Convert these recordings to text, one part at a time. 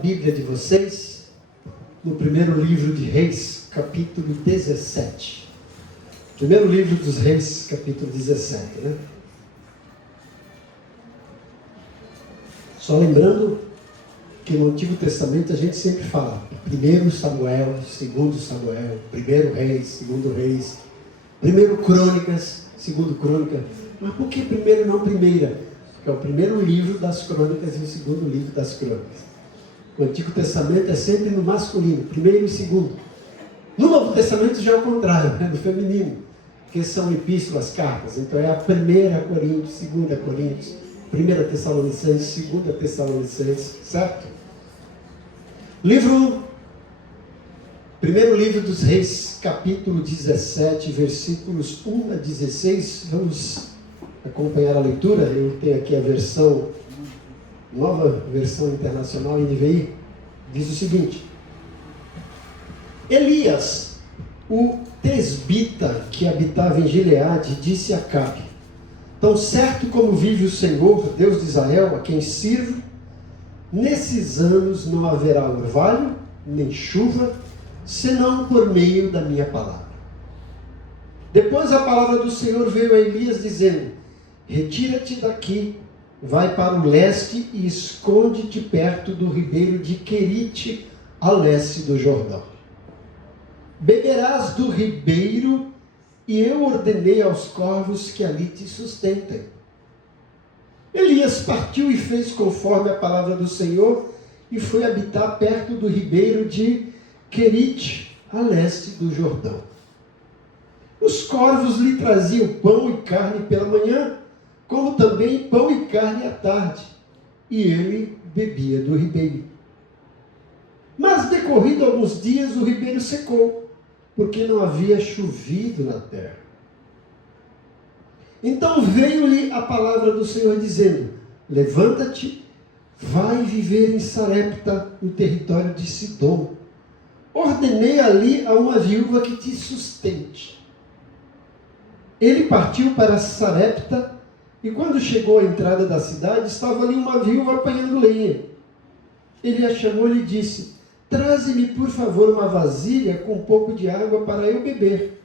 Bíblia de vocês no primeiro livro de Reis, capítulo 17. Primeiro livro dos Reis, capítulo 17, né? Só lembrando que no Antigo Testamento a gente sempre fala primeiro Samuel, segundo Samuel, primeiro Reis, segundo Reis, primeiro Crônicas, segundo Crônica. Mas por que primeiro e não primeira? Porque é o primeiro livro das Crônicas e o segundo livro das Crônicas. O Antigo Testamento é sempre no masculino, primeiro e segundo. No Novo Testamento já é o contrário, é do feminino, que são epístolas, cartas. Então é a primeira Coríntios, segunda Coríntios, primeira Tessalonicenses, segunda Tessalonicenses, certo? Primeiro livro dos Reis, capítulo 17, versículos 1 a 16. Vamos acompanhar a leitura. Eu tenho aqui a nova versão internacional NVI. Diz o seguinte: Elias, o tesbita que habitava em Gileade, disse a Acabe: tão certo como vive o Senhor, Deus de Israel, a quem sirvo, nesses anos não haverá orvalho, nem chuva, senão por meio da minha palavra. Depois a palavra do Senhor veio a Elias dizendo: retira-te daqui, vai para o leste e esconde-te perto do ribeiro de Querite, a leste do Jordão. Beberás do ribeiro, e eu ordenei aos corvos que ali te sustentem. Elias partiu e fez conforme a palavra do Senhor, e foi habitar perto do ribeiro de Querite, a leste do Jordão. Os corvos lhe traziam pão e carne pela manhã, como também pão e carne à tarde, e ele bebia do ribeiro. Mas decorrido alguns dias, o ribeiro secou, porque não havia chovido na terra. Então veio-lhe a palavra do Senhor dizendo: levanta-te, vai viver em Sarepta, no território de Sidom. Ordenei ali a uma viúva que te sustente. Ele partiu para Sarepta, e quando chegou à entrada da cidade, estava ali uma viúva apanhando lenha. Ele a chamou e lhe disse: traze-me, por favor, uma vasilha com um pouco de água para eu beber.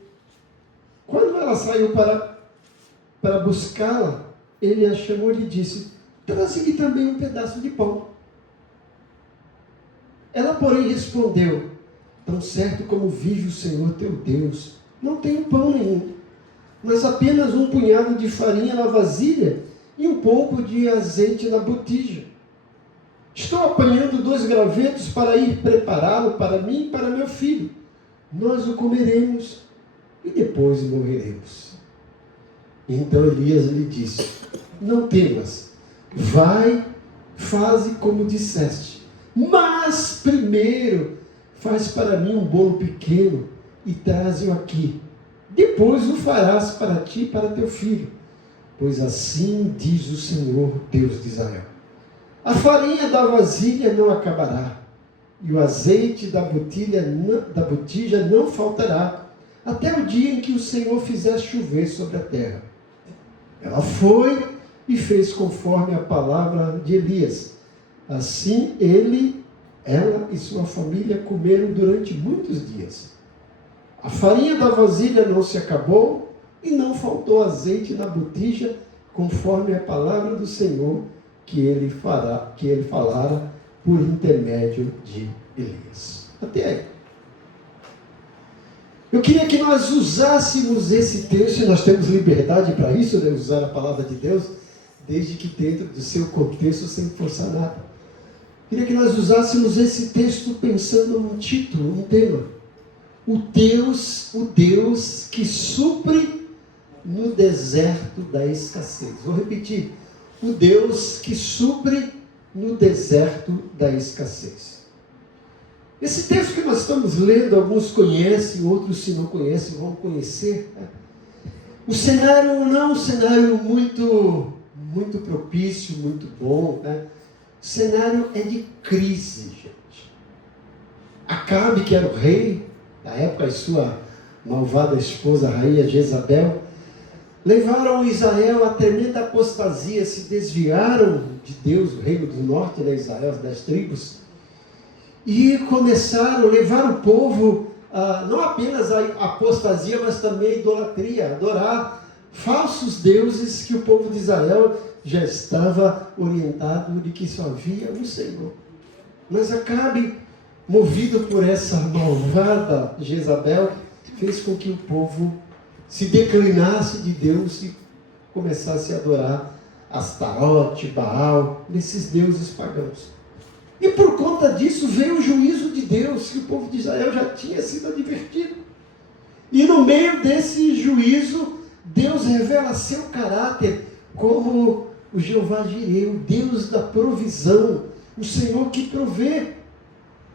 Quando ela saiu para buscá-la, ele a chamou e lhe disse: traze-me também um pedaço de pão. Ela, porém, respondeu: tão certo como vive o Senhor teu Deus, não tenho pão nenhum, mas apenas um punhado de farinha na vasilha e um pouco de azeite na botija. Estou apanhando 2 gravetos para ir prepará-lo para mim e para meu filho. Nós o comeremos e depois morreremos. Então Elias lhe disse: não temas, vai, faze como disseste, mas primeiro faz para mim um bolo pequeno e traze-o aqui. Depois o farás para ti e para teu filho, pois assim diz o Senhor, Deus de Israel: a farinha da vasilha não acabará, e o azeite da botija não faltará, até o dia em que o Senhor fizer chover sobre a terra. Ela foi e fez conforme a palavra de Elias. Assim ela e sua família comeram durante muitos dias. A farinha da vasilha não se acabou e não faltou azeite na botija, conforme a palavra do Senhor que ele falara por intermédio de Elias. Até aí. Eu queria que nós usássemos esse texto, e nós temos liberdade para isso, né? Usar a palavra de Deus, desde que dentro do seu contexto, sem forçar nada. Eu queria que nós usássemos esse texto pensando num título, um tema. O Deus que supre no deserto da escassez. Vou repetir. O Deus que supre no deserto da escassez. Esse texto que nós estamos lendo, alguns conhecem, outros, se não conhecem, vão conhecer. Né? O cenário não é um cenário muito propício, muito bom. Né? O cenário é de crise, gente. Acabe, que era o rei, na época, a sua malvada esposa, a rainha Jezabel, levaram Israel à tremenda apostasia, se desviaram de Deus, o reino do norte, né, Israel, as 10 tribos, e começaram a levar o povo não apenas a apostasia, mas também a idolatria, adorar falsos deuses que o povo de Israel já estava orientado de que só havia um Senhor. Mas Acabe, movido por essa malvada Jezabel, fez com que o povo se declinasse de Deus e começasse a adorar Astarote, Baal, esses deuses pagãos. E por conta disso veio o juízo de Deus, que o povo de Israel já tinha sido advertido. E no meio desse juízo, Deus revela seu caráter como o Jeová Jireh, o Deus da provisão, o Senhor que provê.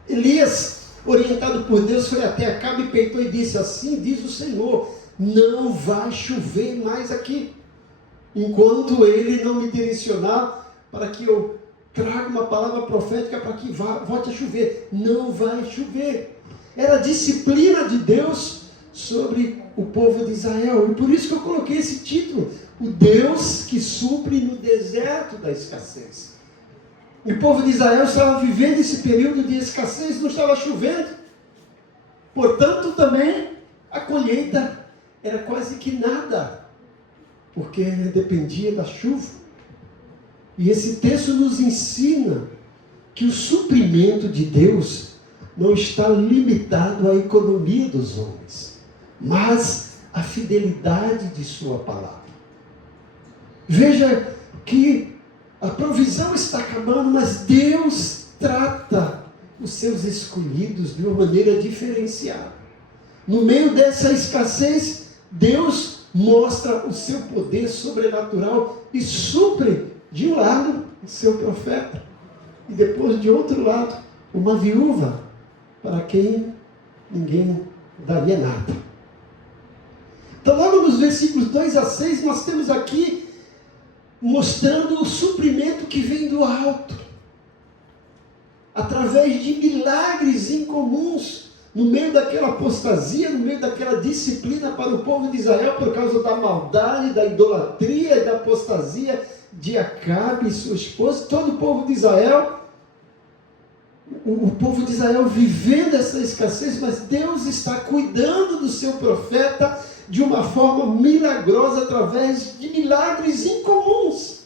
Elias, orientado por Deus, foi até Acabe e peitou e disse: assim diz o Senhor, não vai chover mais aqui, enquanto ele não me direcionar para que eu traga uma palavra profética para que volte a chover. Não vai chover. Era a disciplina de Deus sobre o povo de Israel. E por isso que eu coloquei esse título: o Deus que supre no deserto da escassez. E o povo de Israel estava vivendo esse período de escassez, não estava chovendo. Portanto, também a colheita era quase que nada, porque dependia da chuva. E esse texto nos ensina que o suprimento de Deus não está limitado à economia dos homens, mas à fidelidade de sua palavra. Veja que a provisão está acabando, mas Deus trata os seus escolhidos de uma maneira diferenciada. No meio dessa escassez, Deus mostra o seu poder sobrenatural e supre de um lado o seu profeta, e depois de outro lado uma viúva para quem ninguém daria nada. Então, logo nos versículos 2 a 6, nós temos aqui mostrando o suprimento que vem do alto, através de milagres incomuns, no meio daquela apostasia, no meio daquela disciplina para o povo de Israel, por causa da maldade, da idolatria e da apostasia de Acabe e sua esposa. Todo o povo de Israel, o povo de Israel vivendo essa escassez, mas Deus está cuidando do seu profeta de uma forma milagrosa, através de milagres incomuns.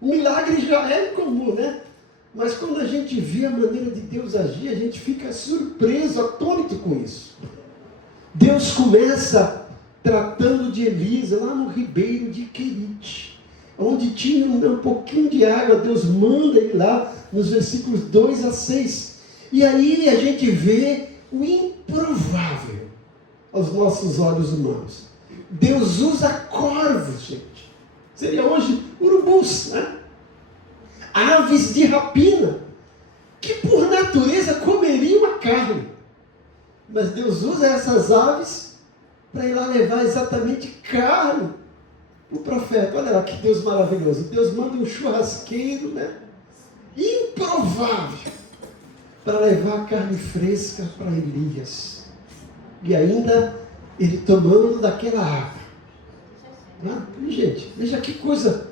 O milagre já é incomum, né? Mas quando a gente vê a maneira de Deus agir, a gente fica surpreso, atônito com isso. Deus começa tratando de Elisa lá no ribeiro de Querite, onde tinha um pouquinho de água. Deus manda ele lá nos versículos 2 a 6. E aí a gente vê o improvável aos nossos olhos humanos. Deus usa corvos, gente. Seria hoje urubus, né? Aves de rapina, que por natureza comeriam a carne. Mas Deus usa essas aves para ir lá levar exatamente carne para o profeta. Olha lá que Deus maravilhoso. Deus manda um churrasqueiro, né? Improvável, para levar a carne fresca para Elias. E ainda ele tomando daquela água. E, gente, veja que coisa.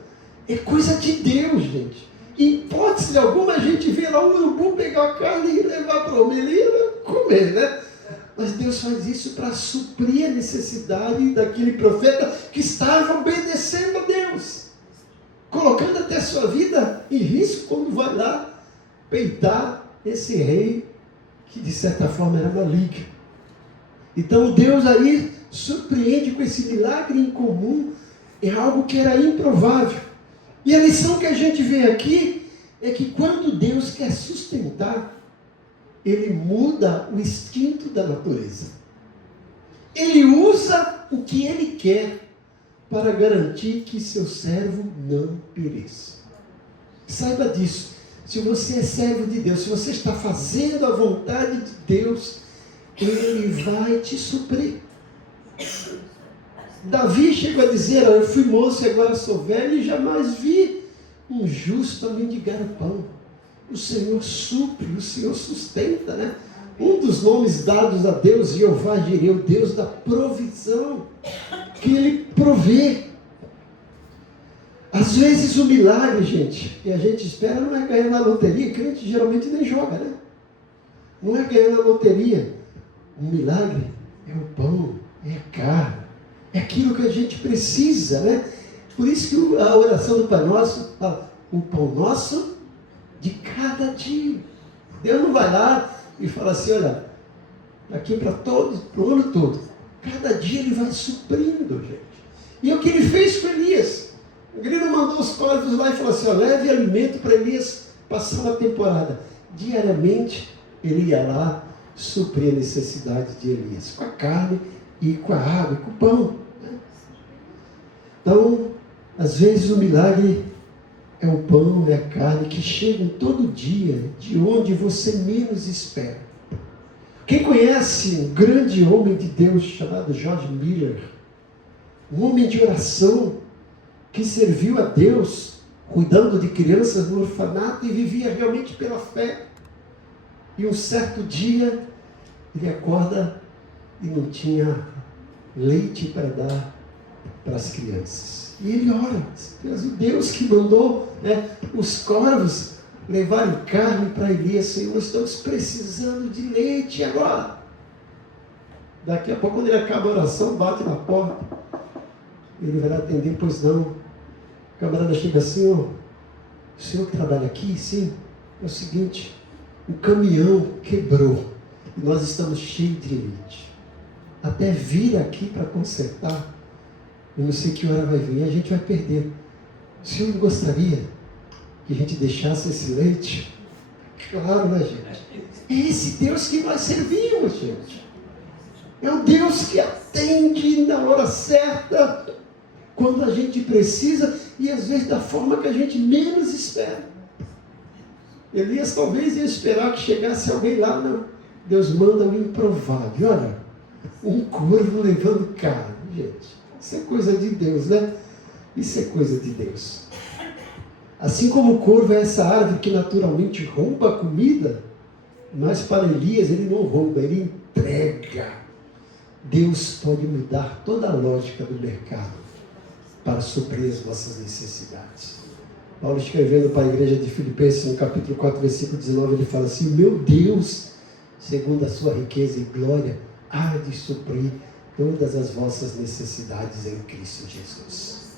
É coisa de Deus, gente. Em hipótese alguma, a gente vê lá um urubu pegar a carne e levar para a omelina comer, né? Mas Deus faz isso para suprir a necessidade daquele profeta que estava obedecendo a Deus, colocando até sua vida em risco quando vai lá peitar esse rei que de certa forma era maligno. Então Deus aí surpreende com esse milagre incomum, é algo que era improvável. E a lição que a gente vê aqui é que quando Deus quer sustentar, Ele muda o instinto da natureza. Ele usa o que Ele quer para garantir que seu servo não pereça. Saiba disso. Se você é servo de Deus, se você está fazendo a vontade de Deus, Ele vai te suprir. Davi chegou a dizer: eu fui moço e agora sou velho, e jamais vi um justo a mendigar o pão. O Senhor supre, o Senhor sustenta, né? Um dos nomes dados a Deus, Jeová Jireh, o Deus da provisão, que Ele provê. Às vezes o milagre, gente, que a gente espera não é ganhar na loteria. Crente geralmente nem joga, né? Não é ganhar na loteria. Um milagre é o pão, é a carne, é aquilo que a gente precisa, né? Por isso que a oração do Pai Nosso fala, o pão nosso de cada dia. Deus não vai lá e fala assim, olha, aqui para todos, para o ano todo. Cada dia Ele vai suprindo, gente. E é o que Ele fez com Elias. Ele não mandou os corvos lá e falou assim, ó, leve alimento para Elias passar uma temporada. Diariamente, Ele ia lá suprir a necessidade de Elias, com a carne e com a água, e com o pão. Então, às vezes o milagre é o pão, é a carne que chegam todo dia, de onde você menos espera. Quem conhece um grande homem de Deus chamado George Miller, um homem de oração, que serviu a Deus, cuidando de crianças no orfanato e vivia realmente pela fé. E um certo dia, ele acorda e não tinha leite para dar para as crianças. E ele ora, o Deus que mandou os corvos levarem carne para Elias, Senhor, estamos precisando de leite agora. Daqui a pouco, quando ele acaba a oração, bate na porta. Ele vai lá atender, pois não. O camarada chega assim, ó, o senhor que trabalha aqui? Sim. É o seguinte, o caminhão quebrou e nós estamos cheios de leite. Até vir aqui para consertar, eu não sei que hora vai vir, a gente vai perder. O senhor gostaria que a gente deixasse esse leite? Claro, né, gente? É esse Deus que nós servimos, gente. É o Deus que atende na hora certa, quando a gente precisa, e às vezes da forma que a gente menos espera. Elias talvez ia esperar que chegasse alguém lá, não. Deus manda o improvável. Olha, um corvo levando carne, gente. Isso é coisa de Deus, né? Isso é coisa de Deus. Assim como o corvo é essa árvore que naturalmente rouba a comida, mas para Elias ele não rouba, ele entrega. Deus pode mudar toda a lógica do mercado para suprir as nossas necessidades. Paulo, escrevendo para a igreja de Filipenses, no capítulo 4, versículo 19, ele fala assim, meu Deus, segundo a sua riqueza e glória, há de suprir todas as vossas necessidades em Cristo Jesus.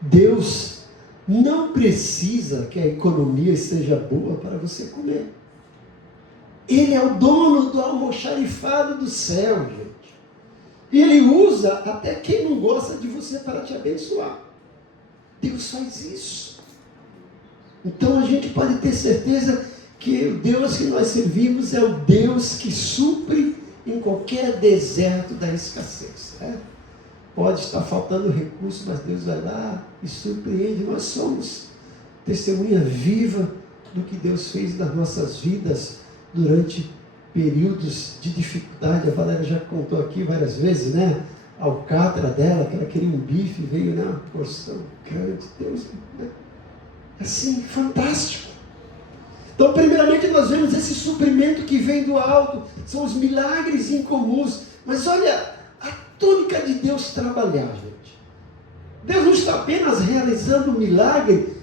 Deus não precisa que a economia esteja boa para você comer. Ele é o dono do almoxarifado do céu, gente. E Ele usa até quem não gosta de você para te abençoar. Deus faz isso. Então a gente pode ter certeza que o Deus que nós servimos é o Deus que supre em qualquer deserto da escassez. Né? Pode estar faltando recurso, mas Deus vai lá e surpreende. Nós somos testemunha viva do que Deus fez nas nossas vidas durante períodos de dificuldade. A Valéria já contou aqui várias vezes, né? A alcatra dela, que ela queria um bife, veio, né? Uma porção grande, Deus, né? Assim, fantástico. Então, primeiramente, nós vemos esse suprimento que vem do alto, são os milagres incomuns. Mas olha, a tônica de Deus trabalhar, gente. Deus não está apenas realizando um milagre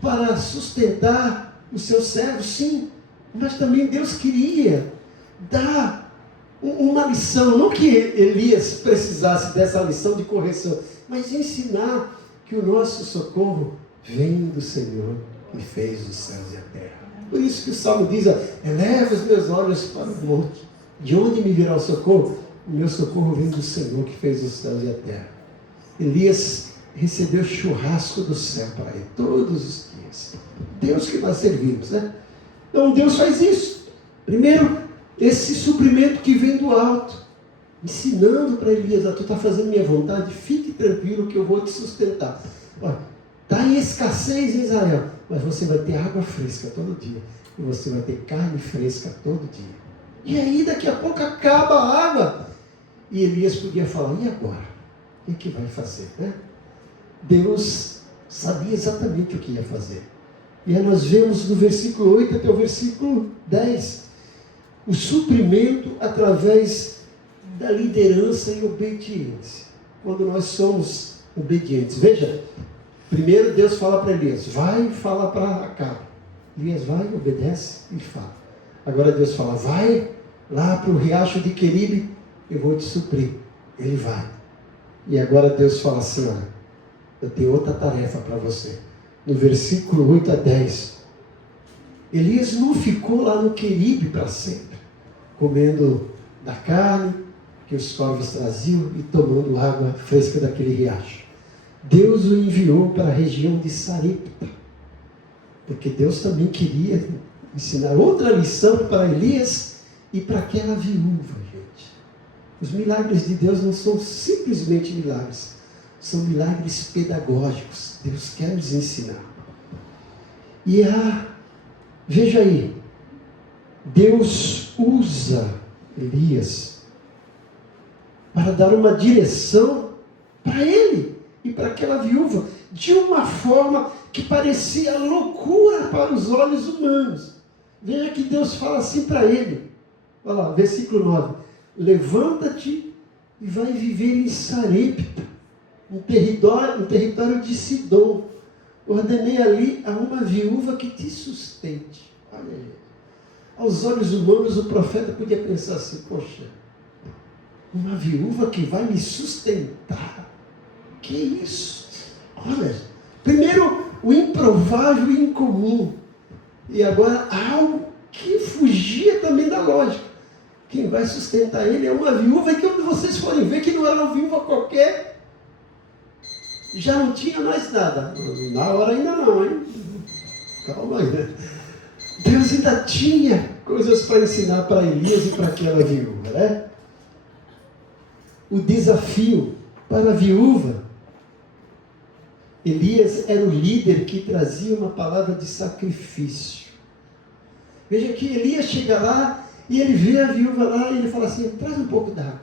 para sustentar os seus servos, sim, mas também Deus queria dar uma lição, não que Elias precisasse dessa lição de correção, mas ensinar que o nosso socorro vem do Senhor que fez os céus e a terra. Por isso que o Salmo diz, eleva os meus olhos para o monte, de onde me virá o socorro? O meu socorro vem do Senhor que fez os céus e a terra. Elias recebeu churrasco do céu para ele, todos os dias. Deus que nós servimos, né? Então Deus faz isso. Primeiro, esse suprimento que vem do alto, ensinando para Elias, tu está fazendo minha vontade, fique tranquilo que eu vou te sustentar. Está em escassez em Israel, mas você vai ter água fresca todo dia, e você vai ter carne fresca todo dia. E aí daqui a pouco acaba a água, e Elias podia falar, e agora? O que vai fazer? Né? Deus sabia exatamente o que ia fazer. E aí nós vemos do versículo 8 até o versículo 10, o suprimento através da liderança e obediência. Quando nós somos obedientes. Veja, primeiro Deus fala para Elias, vai falar para Acabe. Elias vai, obedece e fala. Agora Deus fala, vai lá para o riacho de Queribe, eu vou te suprir. Ele vai. E agora Deus fala assim, olha, eu tenho outra tarefa para você. No versículo 8 a 10, Elias não ficou lá no Queribe para sempre, comendo da carne que os corvos traziam e tomando água fresca daquele riacho. Deus o enviou para a região de Sarepta, porque Deus também queria ensinar outra lição para Elias e para aquela viúva, gente. Os milagres de Deus não são simplesmente milagres, são milagres pedagógicos. Deus quer nos ensinar. E veja aí, Deus usa Elias para dar uma direção para ele e para aquela viúva, de uma forma que parecia loucura para os olhos humanos. Veja que Deus fala assim para ele. Olha lá, versículo 9. Levanta-te e vai viver em Sarepta, um território de Sidom. Ordenei ali a uma viúva que te sustente. Olha aí. Aos olhos humanos, o profeta podia pensar assim, poxa, uma viúva que vai me sustentar? Que isso? Olha, primeiro o improvável e incomum. E agora algo que fugia também da lógica. Quem vai sustentar ele é uma viúva, e que quando vocês forem ver que não era uma viúva qualquer, já não tinha mais nada. Na hora ainda não, hein? Calma aí, né? Deus ainda tinha coisas para ensinar para Elias e para aquela viúva, né? O desafio para a viúva, Elias era o líder que trazia uma palavra de sacrifício. Veja que Elias chega lá e ele vê a viúva lá e ele fala assim, traz um pouco d'água.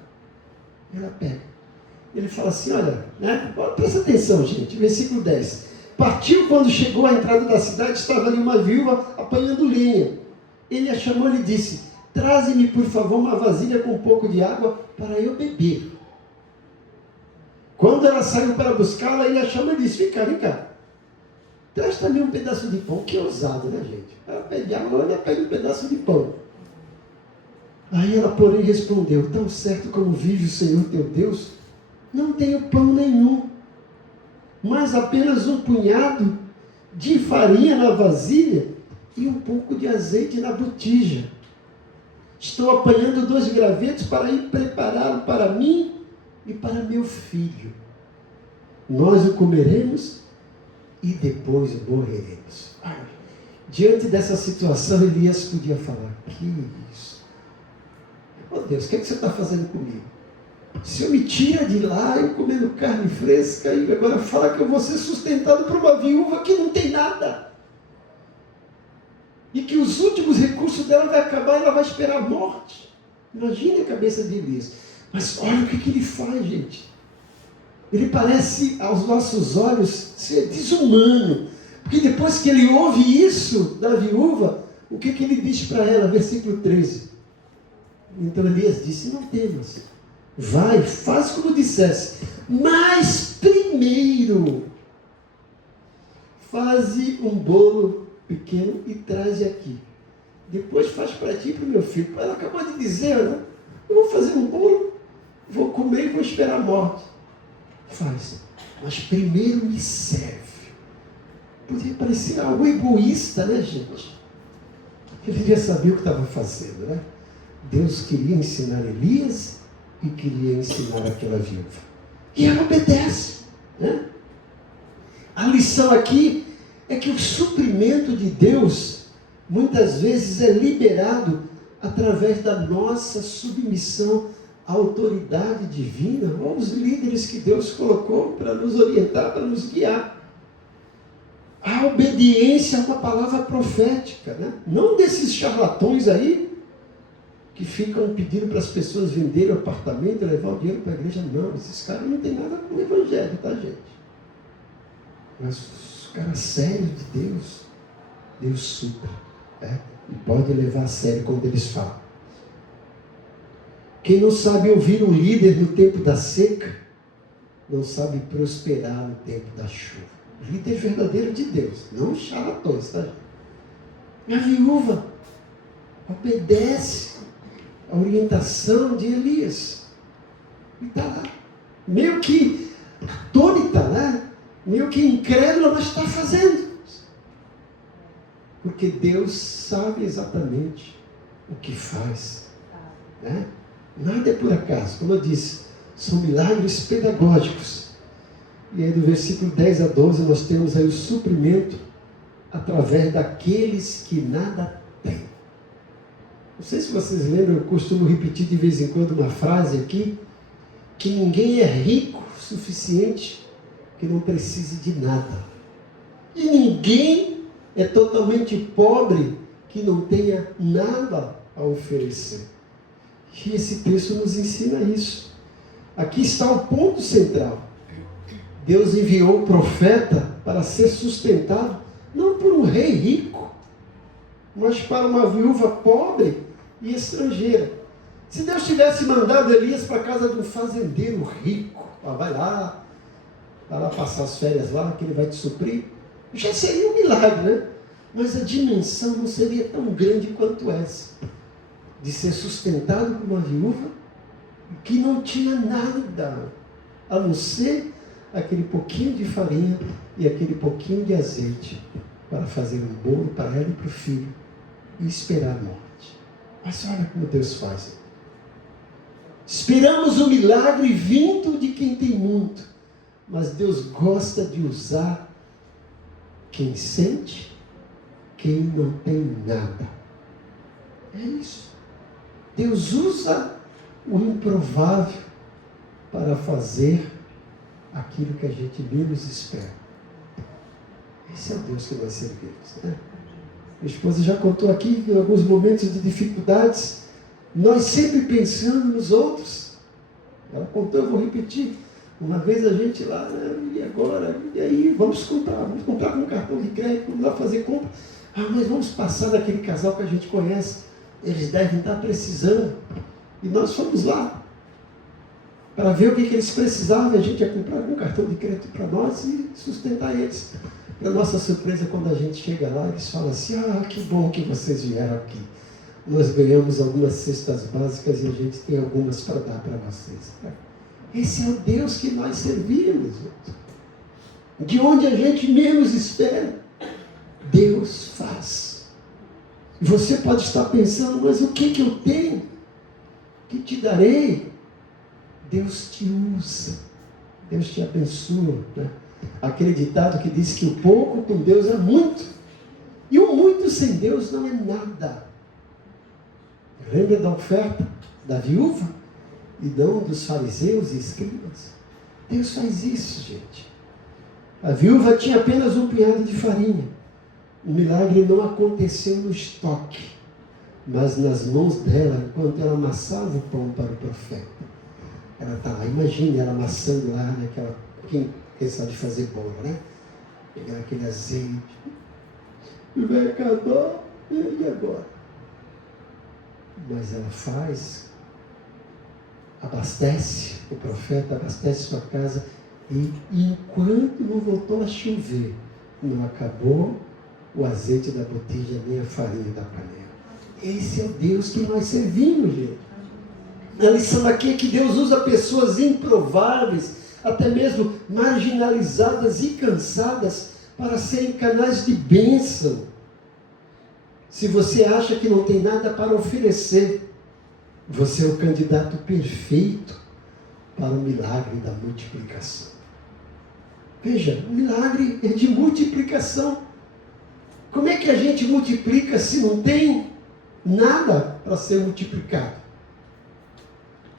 Ela pega. Ele fala assim, olha, né? Presta atenção, gente, versículo 10. Partiu quando chegou à entrada da cidade, estava ali uma viúva apanhando lenha. Ele a chamou e lhe disse, traze-me por favor uma vasilha com um pouco de água para eu beber. Quando ela saiu para buscá-la, ele a chamou e disse, vem cá, traz também um pedaço de pão. Que ousado, né, gente? Ela pede água, ela pede um pedaço de pão. Aí ela, porém, respondeu, tão certo como vive o Senhor teu Deus, não tenho pão nenhum, mas apenas um punhado de farinha na vasilha e um pouco de azeite na botija. Estou apanhando 2 gravetos para ir prepará-lo para mim e para meu filho. Nós o comeremos e depois morreremos. Diante dessa situação, Elias podia falar, que isso? Oh Deus, o que você está fazendo comigo? Se eu me tira de lá, eu comendo carne fresca, e agora fala que eu vou ser sustentado por uma viúva que não tem nada. E que os últimos recursos dela vai acabar e ela vai esperar a morte. Imagine a cabeça de Elias. Mas olha o que ele faz, gente. Ele parece, aos nossos olhos, ser desumano. Porque depois que ele ouve isso da viúva, o que ele diz para ela? Versículo 13. Então Elias disse, não temas. Vai, faz como dissesse. Mas primeiro, faze um bolo pequeno e traze aqui. Depois faz para ti e para o meu filho. Ela acabou de dizer, né? Eu vou fazer um bolo, vou comer e vou esperar a morte. Faz. Mas primeiro me serve. Podia parecer algo egoísta, né, gente? Ele já sabia o que estava fazendo, né? Deus queria ensinar Elias e queria ensinar aquela viúva. E ela obedece, né? A lição aqui é que o suprimento de Deus muitas vezes é liberado através da nossa submissão à autoridade divina, ou aos líderes que Deus colocou para nos orientar, para nos guiar. A obediência é uma palavra profética, né? Não desses charlatões aí que ficam pedindo para as pessoas venderem o apartamento e levar o dinheiro para a igreja. Não, esses caras não tem nada com o evangelho, tá, gente? Mas os caras sérios de Deus, Deus supra, né? E pode levar a sério quando eles falam. Quem não sabe ouvir um líder no tempo da seca, não sabe prosperar no tempo da chuva. Líder verdadeiro de Deus, não charlatões, tá? A viúva obedece a orientação de Elias. E está lá, meio que atônita, né? Meio que incrédula, mas está fazendo. Porque Deus sabe exatamente o que faz. Né? Nada é por acaso. Como eu disse, são milagres pedagógicos. E aí do versículo 10 a 12 nós temos aí o suprimento através daqueles que nada têm. Não sei se vocês lembram, eu costumo repetir de vez em quando uma frase aqui, que ninguém é rico o suficiente que não precise de nada. E ninguém é totalmente pobre que não tenha nada a oferecer. E esse texto nos ensina isso. Aqui está o ponto central. Deus enviou o profeta para ser sustentado, não por um rei rico, mas para uma viúva pobre e estrangeira. Se Deus tivesse mandado Elias para a casa de um fazendeiro rico, vai lá passar as férias lá, que ele vai te suprir, já seria um milagre, né? Mas a dimensão não seria tão grande quanto essa, de ser sustentado por uma viúva que não tinha nada, a não ser aquele pouquinho de farinha e aquele pouquinho de azeite para fazer um bolo para ela e para o filho e esperar a morte. Mas olha como Deus faz. Esperamos o milagre vindo de quem tem muito, mas Deus gosta de usar quem sente, quem não tem nada. É isso. Deus usa o improvável para fazer aquilo que a gente menos espera. Esse é o Deus que nós servimos, né? Minha esposa já contou aqui que em alguns momentos de dificuldades, nós sempre pensando nos outros. Ela contou, eu vou repetir. Uma vez a gente lá, né, e agora? E aí, vamos comprar com cartão de crédito, vamos lá fazer compra. Mas vamos passar daquele casal que a gente conhece, eles devem estar precisando. E nós fomos lá para ver o que eles precisavam, a gente ia comprar um cartão de crédito para nós e sustentar eles. Para nossa surpresa, quando a gente chega lá, eles falam assim, que bom que vocês vieram aqui. Nós ganhamos algumas cestas básicas e a gente tem algumas para dar para vocês. Esse é o Deus que nós servimos. De onde a gente menos espera, Deus faz. Você pode estar pensando, mas o que eu tenho? Que te darei? Deus te usa. Deus te abençoa. Né? Aquele ditado que diz que o pouco com Deus é muito. E o muito sem Deus não é nada. Lembra da oferta da viúva? E não dos fariseus e escribas? Deus faz isso, gente. A viúva tinha apenas um punhado de farinha. O milagre não aconteceu no estoque, mas nas mãos dela, enquanto ela amassava o pão para o profeta. Ela está lá, imagine ela amassando lá, né, quem sabe fazer bolo, né? Pegar aquele azeite. E vai acabar, e agora? Mas ela faz, abastece o profeta, abastece sua casa, e enquanto não voltou a chover, não acabou o azeite da botija, nem a farinha da panela. Esse é o Deus que nós servimos, gente. A lição aqui é que Deus usa pessoas improváveis, até mesmo marginalizadas e cansadas, para serem canais de bênção. Se você acha que não tem nada para oferecer, você é o candidato perfeito para o milagre da multiplicação. Veja, o milagre é de multiplicação. Como é que a gente multiplica se não tem nada para ser multiplicado?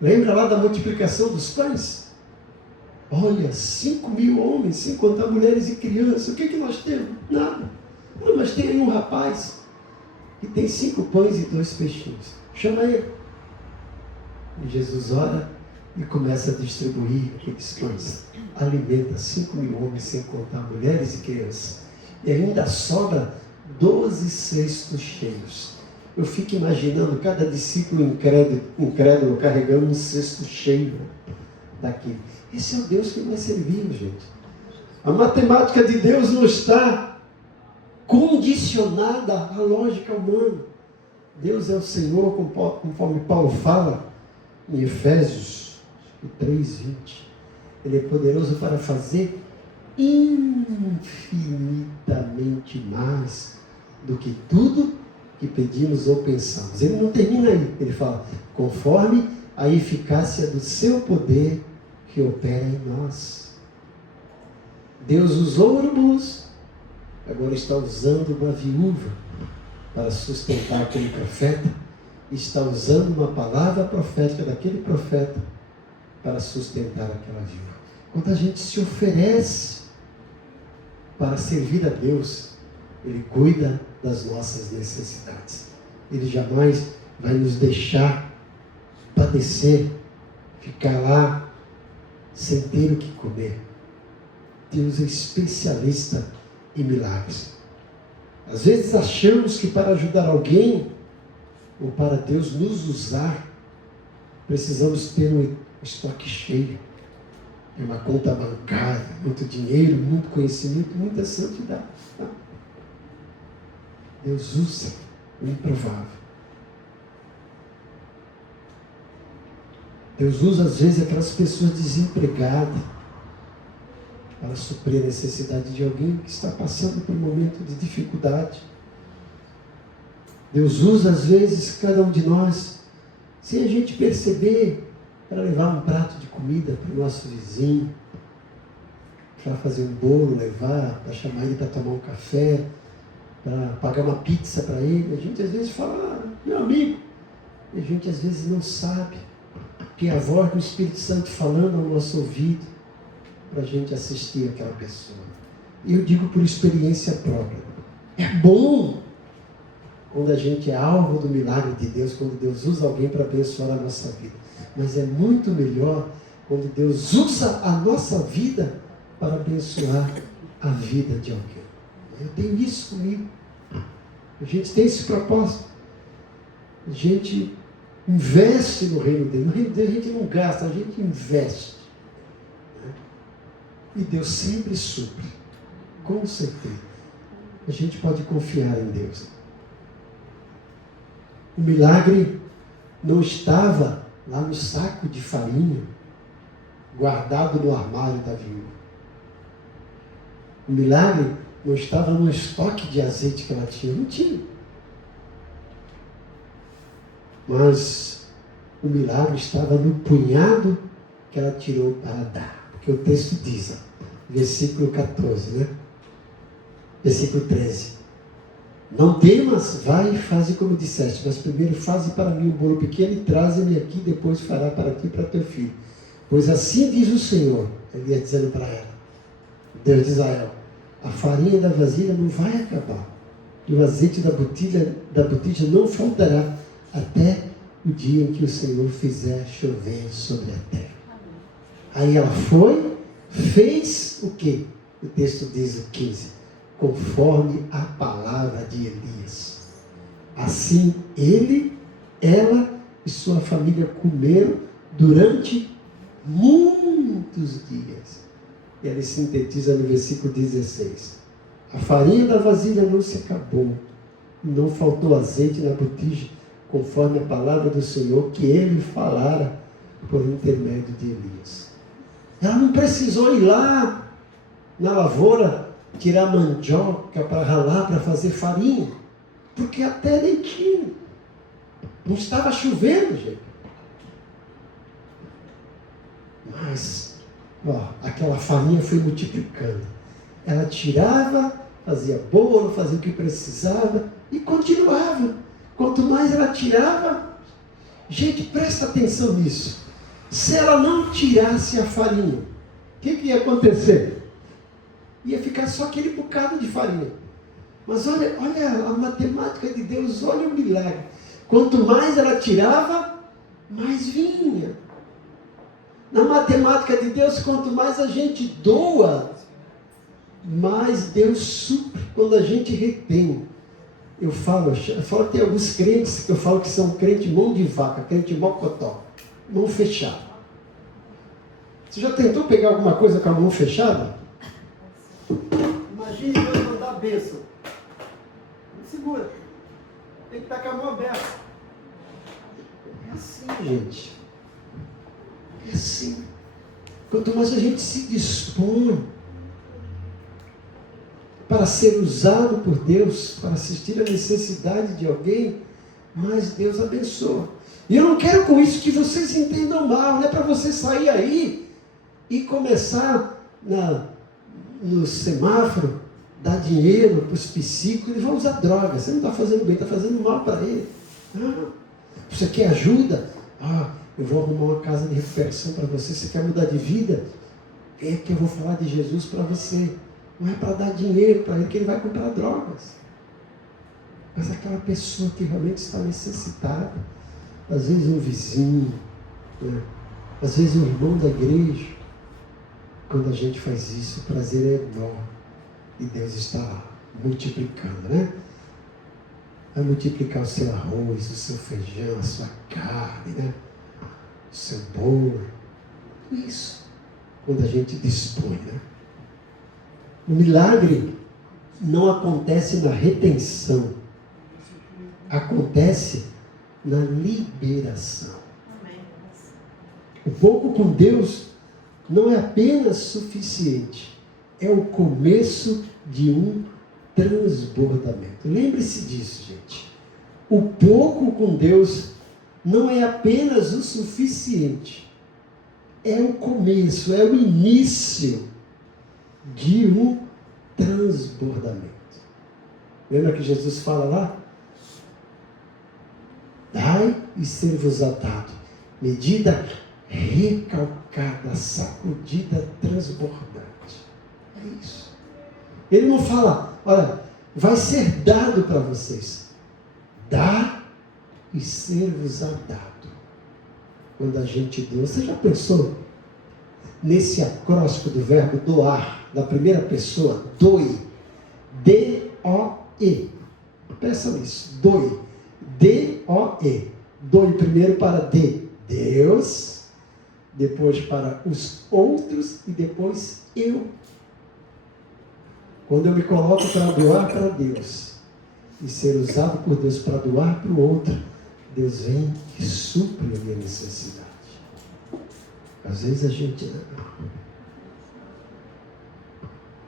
Lembra lá da multiplicação dos pães? Olha, 5.000 homens, sem contar mulheres e crianças. O que nós temos? Nada. Não, mas tem aí um rapaz que tem 5 pães e 2 peixinhos. Chama ele. E Jesus ora e começa a distribuir aqueles pães. Alimenta 5.000 homens, sem contar mulheres e crianças. E ainda sobra 12 cestos cheios. Eu fico imaginando cada discípulo incrédulo carregando um cesto cheio daquilo. Esse é o Deus que nós servimos, gente. A matemática de Deus não está condicionada à lógica humana. Deus é o Senhor, conforme Paulo fala em Efésios 3:20. Ele é poderoso para fazer infinitamente mais do que tudo que pedimos ou pensamos. Ele não termina aí. Ele fala, conforme a eficácia do seu poder que opera em nós. Deus usou urubus, agora está usando uma viúva para sustentar aquele profeta, e está usando uma palavra profética daquele profeta para sustentar aquela viúva. Quando a gente se oferece para servir a Deus, Ele cuida das nossas necessidades. Ele jamais vai nos deixar padecer, ficar lá sem ter o que comer. Deus é especialista em milagres. Às vezes achamos que para ajudar alguém, ou para Deus nos usar, precisamos ter um estoque cheio. É uma conta bancária, muito dinheiro, muito conhecimento, muita santidade. Não. Deus usa o improvável. Deus usa às vezes aquelas pessoas desempregadas para suprir a necessidade de alguém que está passando por um momento de dificuldade. Deus usa às vezes cada um de nós, sem a gente perceber, para levar um prato de comida para o nosso vizinho, para fazer um bolo, levar, para chamar ele para tomar um café, para pagar uma pizza para ele. A gente às vezes fala, meu amigo, e a gente às vezes não sabe que é a voz do Espírito Santo falando ao nosso ouvido para a gente assistir aquela pessoa. E eu digo por experiência própria, é bom quando a gente é alvo do milagre de Deus, quando Deus usa alguém para abençoar a nossa vida. Mas é muito melhor quando Deus usa a nossa vida para abençoar a vida de alguém. Eu tenho isso comigo. A gente tem esse propósito. A gente investe no reino dele. No reino dele a gente não gasta, a gente investe. E Deus sempre supre. Com certeza. A gente pode confiar em Deus. O milagre não estava lá no saco de farinha, guardado no armário da viúva. O milagre não estava no estoque de azeite que ela tinha, não tinha. Mas o milagre estava no punhado que ela tirou para dar. Porque o texto diz, versículo 14, né? Versículo 13. Não temas, vai e faze como disseste, mas primeiro faze para mim um bolo pequeno e traze-me aqui, depois fará para ti e para teu filho. Pois assim diz o Senhor, ele ia dizendo para ela, Deus de Israel, a farinha da vasilha não vai acabar, e o azeite da botija não faltará, até o dia em que o Senhor fizer chover sobre a terra. Aí ela foi, fez o quê? O texto diz o 15. Conforme a palavra de Elias. Assim ele, ela e sua família comeram durante muitos dias. E ele sintetiza no versículo 16. A farinha da vasilha não se acabou, não faltou azeite na botija, conforme a palavra do Senhor que ele falara por intermédio de Elias. Ela não precisou ir lá na lavoura tirar mandioca para ralar, para fazer farinha, porque até nem tinha. Não estava chovendo, gente. Mas, aquela farinha foi multiplicando. Ela tirava, fazia bolo, fazia o que precisava e continuava. Quanto mais ela tirava, gente, presta atenção nisso. Se ela não tirasse a farinha, o que ia acontecer? Ia ficar só aquele bocado de farinha. Mas olha a matemática de Deus, olha o milagre. Quanto mais ela tirava, mais vinha. Na matemática de Deus, quanto mais a gente doa, mais Deus supre quando a gente retém. Eu falo que tem alguns crentes que eu falo que são crente mão de vaca, crente mocotó, mão fechada. Você já tentou pegar alguma coisa com a mão fechada? Imagine Deus mandar a bênção. Não segura. tem que estar com a mão aberta. É assim, gente. É assim. Quanto mais a gente se dispõe para ser usado por Deus, para assistir à necessidade de alguém, mais Deus abençoa. E eu não quero com isso que vocês entendam mal, não é para você sair aí e começar no semáforo, dar dinheiro para os psíquicos, eles vão usar droga. Você não está fazendo bem, está fazendo mal para ele. Você quer ajuda? Eu vou arrumar uma casa de recuperação para você. Você quer mudar de vida? É que eu vou falar de Jesus para você. Não é para dar dinheiro para ele que ele vai comprar drogas. Mas aquela pessoa que realmente está necessitada, às vezes um vizinho, né? Às vezes um irmão da igreja. Quando a gente faz isso, o prazer é enorme. E Deus está lá, multiplicando, né? Vai multiplicar o seu arroz, o seu feijão, a sua carne, né? O seu bolo. Isso. Quando a gente dispõe, né? O milagre não acontece na retenção. Acontece na liberação. O pouco com Deus não é apenas suficiente. É o começo de um transbordamento. Lembre-se disso, gente. O pouco com Deus não é apenas o suficiente. É o começo, é o início de um transbordamento. Lembra que Jesus fala lá? Dai e ser-vos-á dado. Medida recalcada, sacudida, transbordante. É isso. Ele não fala, olha, vai ser dado para vocês. Dá e ser-vos-á dado. Quando a gente deu, você já pensou nesse acróstico do verbo doar, da primeira pessoa, doe, D-O-E. Pensa nisso, doe, D-O-E. Doe primeiro para Deus, depois para os outros e depois eu. Quando eu me coloco para doar para Deus e ser usado por Deus para doar para o outro, Deus vem e supre a minha necessidade. Às vezes a gente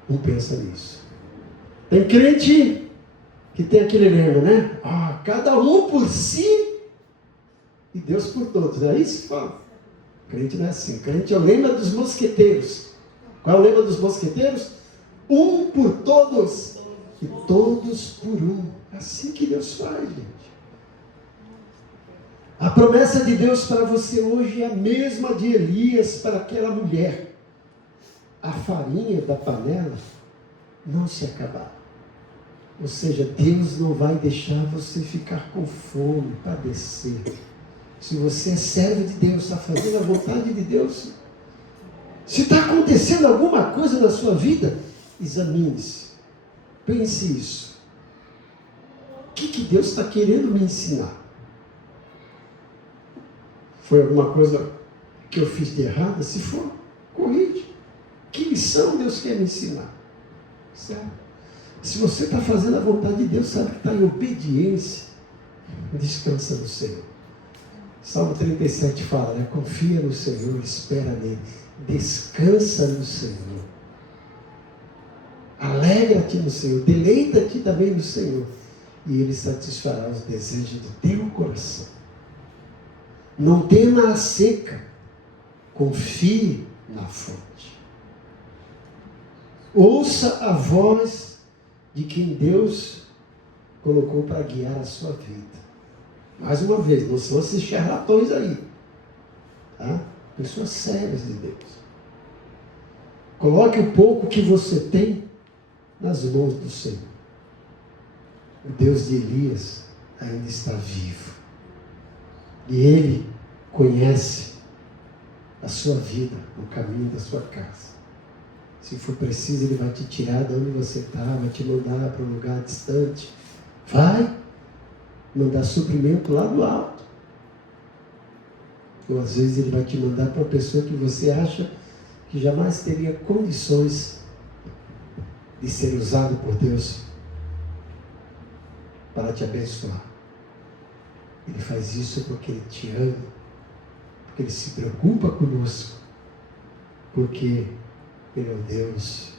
não pensa nisso. Tem crente que tem aquele lema, né? Cada um por si e Deus por todos. Não é isso? Crente não é assim. Crente é o lema dos mosqueteiros. Qual é o lema dos mosqueteiros? Um por todos e todos por um. É assim que Deus faz, gente. A promessa de Deus para você hoje é a mesma de Elias para aquela mulher. A farinha da panela não se acabar. Ou seja, Deus não vai deixar você ficar com fome, padecer. Se você é servo de Deus, está fazendo a vontade de Deus, se está acontecendo alguma coisa na sua vida, examine-se. Pense isso. O que Deus está querendo me ensinar? Foi alguma coisa que eu fiz de errado? Se for, corrige. Que lição Deus quer me ensinar? Certo? Se você está fazendo a vontade de Deus, sabe que está em obediência, descansa no Senhor. Salmo 37 fala, né? Confia no Senhor, espera nele, descansa no Senhor. Alegra-te no Senhor, deleita-te também no Senhor, e Ele satisfará os desejos do teu coração. Não tema a seca, confie na fonte. Ouça a voz de quem Deus colocou para guiar a sua vida. Mais uma vez, não são esses charlatões aí, tá? Pessoas sérias de Deus. Coloque o pouco que você tem nas mãos do Senhor. O Deus de Elias ainda está vivo. E Ele conhece a sua vida, o caminho da sua casa. Se for preciso, Ele vai te tirar de onde você está, vai te mandar para um lugar distante. Vai mandar suprimento lá do alto. Ou às vezes Ele vai te mandar para uma pessoa que você acha que jamais teria condições de ser usado por Deus para te abençoar. Ele faz isso porque Ele te ama, porque Ele se preocupa conosco, porque Ele é o Deus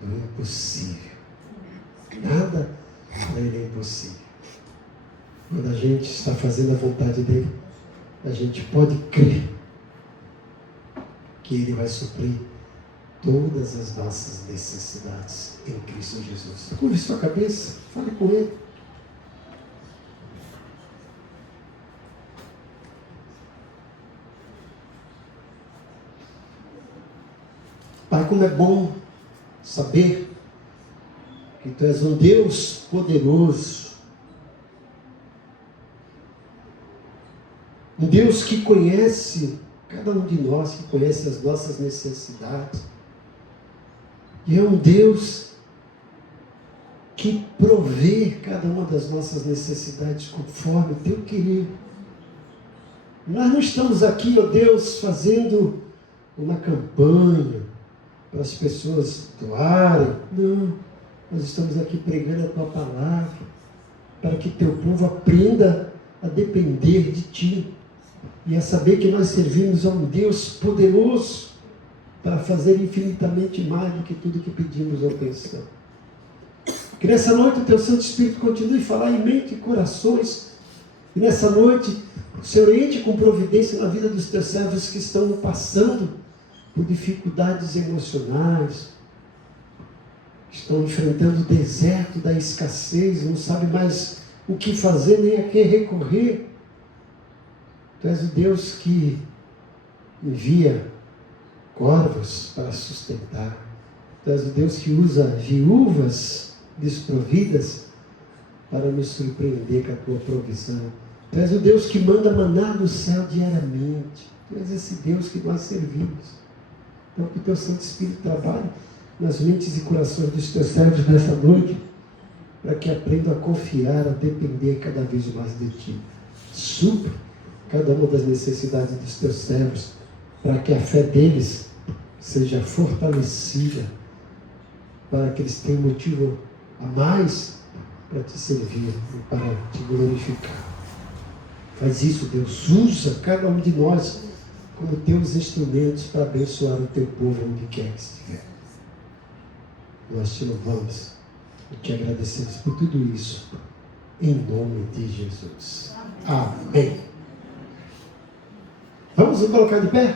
do impossível. Nada para Ele é impossível. Quando a gente está fazendo a vontade dEle, a gente pode crer que Ele vai suprir todas as nossas necessidades em Cristo Jesus. Curve sua cabeça, fale com Ele. Pai, como é bom saber que Tu és um Deus poderoso, um Deus que conhece cada um de nós, que conhece as nossas necessidades, e é um Deus que provê cada uma das nossas necessidades conforme o Teu querer. Nós não estamos aqui, ó Deus, fazendo uma campanha para as pessoas doarem. Não, nós estamos aqui pregando a Tua palavra, para que Teu povo aprenda a depender de Ti, e a saber que nós servimos a um Deus poderoso, para fazer infinitamente mais do que tudo que pedimos ou pensamos. Que nessa noite o Teu Santo Espírito continue a falar em mente e corações, e nessa noite o Senhor entre com providência na vida dos Teus servos que estão passando por dificuldades emocionais, estão enfrentando o deserto da escassez, não sabem mais o que fazer nem a quem recorrer. Tu és o Deus que envia corvos para sustentar. Tu és o Deus que usa viúvas desprovidas para nos surpreender com a Tua provisão. Tu és o Deus que manda maná do céu diariamente. Tu és esse Deus que nós servimos. Então que o Teu Santo Espírito trabalhe nas mentes e corações dos Teus servos nessa noite, para que aprendam a confiar, a depender cada vez mais de Ti. Supre cada uma das necessidades dos Teus servos, para que a fé deles seja fortalecida, para que eles tenham motivo a mais para Te servir e para Te glorificar. Faz isso, Deus. Usa cada um de nós como Teus instrumentos para abençoar o Teu povo onde quer que estiver. Nós Te louvamos e Te agradecemos por tudo isso, em nome de Jesus. Amém. Vamos nos colocar de pé?